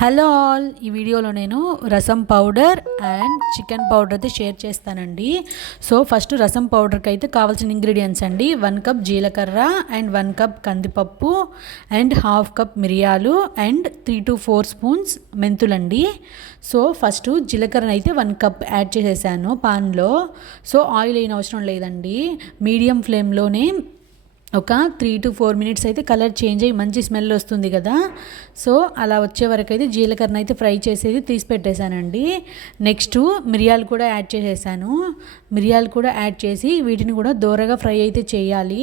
Hello all, ఈ వీడియోలో నేను rasam powder and chicken powder అయితే షేర్ చేస్తానండి. సో ఫస్ట్ రసం పౌడర్కి అయితే కావాల్సిన ఇంగ్రీడియంట్స్ అండి. 1 కప్ జీలకర్ర అండ్ 1 కప్ కందిపప్పు అండ్ హాఫ్ కప్ మిరియాలు అండ్ 3 to 4 స్పూన్స్ మెంతులండి. సో ఫస్ట్ జీలకర్రను అయితే 1 కప్ యాడ్ చేసేసాను పాన్లో. సో ఆయిల్ అయిన అవసరం లేదండి, మీడియం ఫ్లేమ్లోనే ఒక 3 to 4 మినిట్స్ అయితే కలర్ చేంజ్ అయ్యి మంచి స్మెల్ వస్తుంది కదా. సో అలా వచ్చే వరకు అయితే జీలకర్ర అయితే ఫ్రై చేసేది తీసి పెట్టేశానండి. నెక్స్ట్ మిరియాలు కూడా యాడ్ చేసేసాను. మిరియాలు కూడా యాడ్ చేసి వీటిని కూడా దోరగా ఫ్రై అయితే చేయాలి.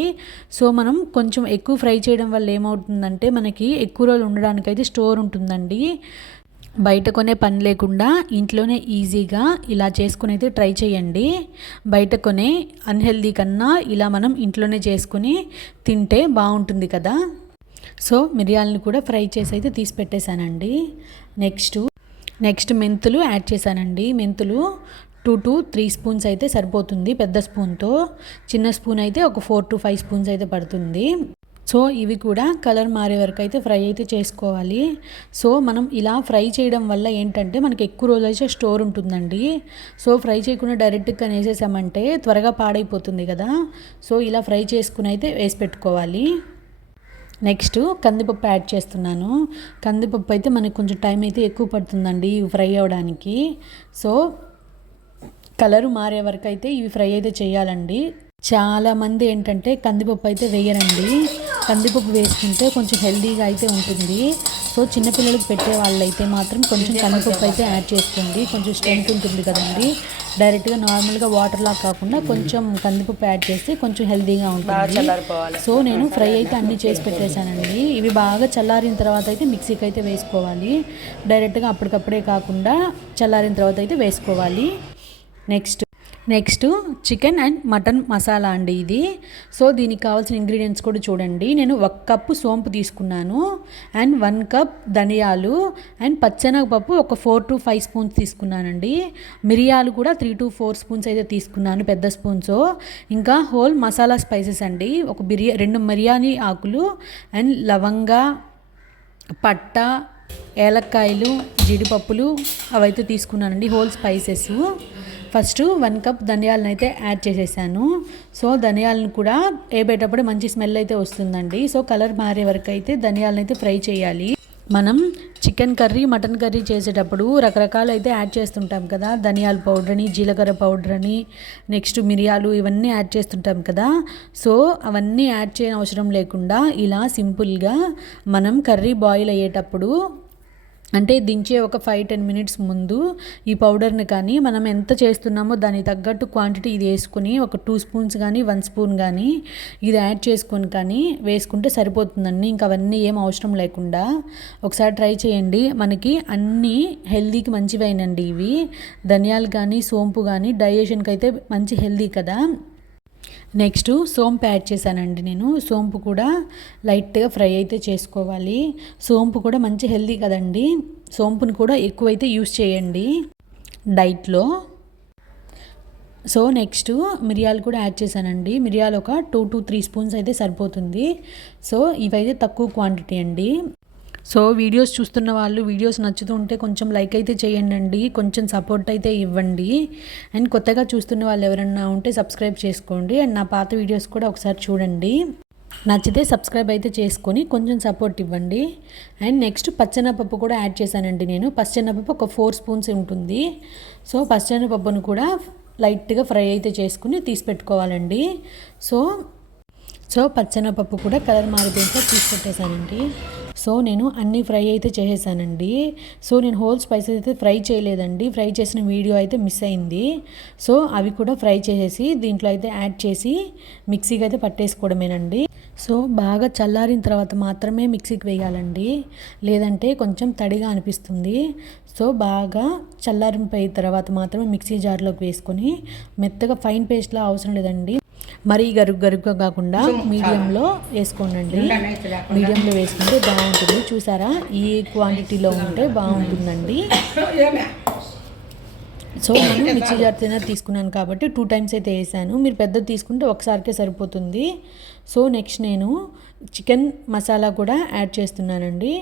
సో మనం కొంచెం ఎక్కువ ఫ్రై చేయడం వల్ల ఏమవుతుందంటే మనకి ఎక్కువ రోజులు ఉండడానికి అయితే స్టోర్ ఉంటుందండి. బయట కొనే పని లేకుండా ఇంట్లోనే ఈజీగా ఇలా చేసుకుని అయితే ట్రై చేయండి. బయట కొనే అన్హెల్దీ కన్నా ఇలా మనం ఇంట్లోనే చేసుకుని తింటే బాగుంటుంది కదా. సో మిరియాలను కూడా ఫ్రై చేసి అయితే తీసి పెట్టేశానండి. నెక్స్ట్ మెంతులు యాడ్ చేశానండి. మెంతులు 2 to 3 స్పూన్స్ అయితే సరిపోతుంది పెద్ద స్పూన్తో. చిన్న స్పూన్ అయితే ఒక 4 to 5 స్పూన్స్ అయితే పడుతుంది. సో ఇవి కూడా కలర్ మారే వరకు అయితే ఫ్రై అయితే చేసుకోవాలి. సో మనం ఇలా ఫ్రై చేయడం వల్ల ఏంటంటే మనకి ఎక్కువ రోజులు అయితే స్టోర్ ఉంటుందండి. సో ఫ్రై చేయకుండా డైరెక్ట్గా వేసేసామంటే త్వరగా పాడైపోతుంది కదా. సో ఇలా ఫ్రై చేసుకుని అయితే వేసి పెట్టుకోవాలి. నెక్స్ట్ కందిపప్పు యాడ్ చేస్తున్నాను. కందిపప్పు అయితే మనకి కొంచెం టైం అయితే ఎక్కువ పడుతుందండి ఇవి ఫ్రై అవ్వడానికి. సో కలరు మారే వరకు అయితే ఇవి ఫ్రై అయితే చేయాలండి. చాలామంది ఏంటంటే కందిపప్పు అయితే వేయరండి. కందిపప్పు వేసుకుంటే కొంచెం హెల్దీగా అయితే ఉంటుంది. సో చిన్నపిల్లలకు పెట్టే వాళ్ళైతే మాత్రం కొంచెం కందిపప్పు అయితే యాడ్ చేసుకోండి, కొంచెం స్ట్రెంత్ ఉంటుంది కదండి. డైరెక్ట్గా నార్మల్గా వాటర్లా కాకుండా కొంచెం కందిపప్పు యాడ్ చేస్తే కొంచెం హెల్దీగా ఉంటుంది. సో నేను ఫ్రై అయితే అన్నీ చేసి పెట్టేశానండి. ఇవి బాగా చల్లారిన తర్వాత అయితే మిక్సీకి అయితే వేసుకోవాలి. డైరెక్ట్గా అప్పటికప్పుడే కాకుండా చల్లారిన తర్వాత అయితే వేసుకోవాలి. Next chicken and mutton masala అండి ఇది. సో దీనికి కావాల్సిన ఇంగ్రీడియంట్స్ కూడా చూడండి. నేను 1 కప్పు సోంపు తీసుకున్నాను అండ్ 1 కప్ ధనియాలు అండ్ పచ్చెనగపప్పు ఒక 4 to 5 స్పూన్స్ తీసుకున్నానండి. మిరియాలు కూడా 3 to 4 స్పూన్స్ అయితే తీసుకున్నాను పెద్ద స్పూన్స్. ఇంకా హోల్ మసాలా స్పైసెస్ అండి, ఒక 2 బిర్యానీ ఆకులు అండ్ లవంగా, పట్ట, ఏలక్కాయలు, జీడిపప్పులు అవైతే తీసుకున్నానండి, హోల్ స్పైసెస్. ఫస్ట్ 1 కప్ ధనియాలను అయితే యాడ్ చేసేసాను. సో ధనియాలను కూడా వేపేటప్పుడు మంచి స్మెల్ అయితే వస్తుందండి. సో కలర్ మారే వరకు అయితే ధనియాలను అయితే ఫ్రై చేయాలి. మనం చికెన్ కర్రీ, మటన్ కర్రీ చేసేటప్పుడు రకరకాలు అయితే యాడ్ చేస్తుంటాం కదా. ధనియాల పౌడర్ అని, జీలకర్ర పౌడర్ అని, నెక్స్ట్ మిరియాలు, ఇవన్నీ యాడ్ చేస్తుంటాం కదా. సో అవన్నీ యాడ్ చేయని అవసరం లేకుండా ఇలా సింపుల్గా మనం కర్రీ బాయిల్ అయ్యేటప్పుడు అంటే దించే ఒక 5-10 మినిట్స్ ముందు ఈ పౌడర్ని కానీ మనం ఎంత చేస్తున్నామో దానికి తగ్గట్టు క్వాంటిటీ ఇది వేసుకుని ఒక 2 స్పూన్స్ కానీ 1 స్పూన్ కానీ ఇది యాడ్ చేసుకొని కానీ వేసుకుంటే సరిపోతుందండి. ఇంకా అవన్నీ ఏం అవసరం లేకుండా ఒకసారి ట్రై చేయండి. మనకి అన్నీ హెల్దీకి మంచివైనండి ఇవి. ధనియాలు కానీ సోంపు కానీ డైజెషన్కి అయితే మంచి హెల్దీ కదా. నెక్స్ట్ సోంపు యాడ్ చేశానండి నేను. సోంపు కూడా లైట్గా ఫ్రై అయితే చేసుకోవాలి. సోంపు కూడా మంచి హెల్దీ కదండి. సోంపుని కూడా ఎక్కువైతే యూస్ చేయండి డైట్లో. సో నెక్స్ట్ మిరియాలు కూడా యాడ్ చేశానండి. మిరియాలు ఒక 2 to 3 స్పూన్స్ అయితే సరిపోతుంది. సో ఇవైతే తక్కువ క్వాంటిటీ అండి. సో వీడియోస్ చూస్తున్న వాళ్ళు వీడియోస్ నచ్చుతూ ఉంటే కొంచెం లైక్ అయితే చేయండి, కొంచెం సపోర్ట్ అయితే ఇవ్వండి. అండ్ కొత్తగా చూస్తున్న వాళ్ళు ఎవరన్నా ఉంటే సబ్స్క్రైబ్ చేసుకోండి. అండ్ నా పాత వీడియోస్ కూడా ఒకసారి చూడండి. నచ్చితే సబ్స్క్రైబ్ అయితే చేసుకొని కొంచెం సపోర్ట్ ఇవ్వండి. అండ్ నెక్స్ట్ పచ్చెనగపప్పు కూడా యాడ్ చేశానండి నేను. పచ్చెనగపప్పు ఒక 4 స్పూన్స్ ఉంటుంది. సో పచ్చెనగపప్పును కూడా లైట్గా ఫ్రై అయితే చేసుకుని తీసి పెట్టుకోవాలండి. సో పచ్చెనగపప్పు కూడా కలర్ మారిపోయిందో తీసి పెట్టేశానండి. సో నేను అన్నీ ఫ్రై అయితే చేసేసానండి. సో నేను హోల్ స్పైసెస్ అయితే ఫ్రై చేయలేదండి, ఫ్రై చేసిన వీడియో అయితే మిస్ అయింది. సో అవి కూడా ఫ్రై చేసేసి దీంట్లో అయితే యాడ్ చేసి మిక్సీకి అయితే పట్టేసుకోవడమేనండి. సో బాగా చల్లారిన తర్వాత మాత్రమే మిక్సీకి వేయాలండి, లేదంటే కొంచెం తడిగా అనిపిస్తుంది. సో బాగా చల్లారిపోయిన తర్వాత మాత్రమే మిక్సీ జార్లోకి వేసుకొని మెత్తగా ఫైన్ పేస్ట్లా అవసరం లేదండి, మరీ గరుగ్గా కాకుండా మీడియంలో వేసుకోండి. మీడియంలో వేసుకుంటే బాగుంటుంది. చూసారా, ఈ క్వాంటిటీలో ఉంటే బాగుంటుందండి. సో నేను మిక్సీ జార్ తిన్నది తీసుకున్నాను కాబట్టి 2 టైమ్స్ అయితే వేసాను. మీరు పెద్దది తీసుకుంటే ఒకసారికే సరిపోతుంది. సో నెక్స్ట్ నేను చికెన్ మసాలా కూడా యాడ్ చేస్తున్నానండి.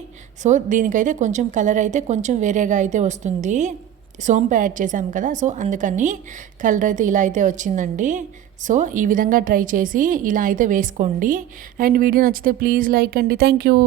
సో దీనికైతే కొంచెం కలర్ అయితే కొంచెం వేరేగా అయితే వస్తుంది. సోంపు యాడ్ చేసాం కదా, సో అందుకని కలర్ అయితే ఇలా అయితే వచ్చిందండి. సో ఈ విధంగా ట్రై చేసి ఇలా అయితే వేసుకోండి. అండ్ వీడియో నచ్చితే ప్లీజ్ లైక్ అండి. Thank you.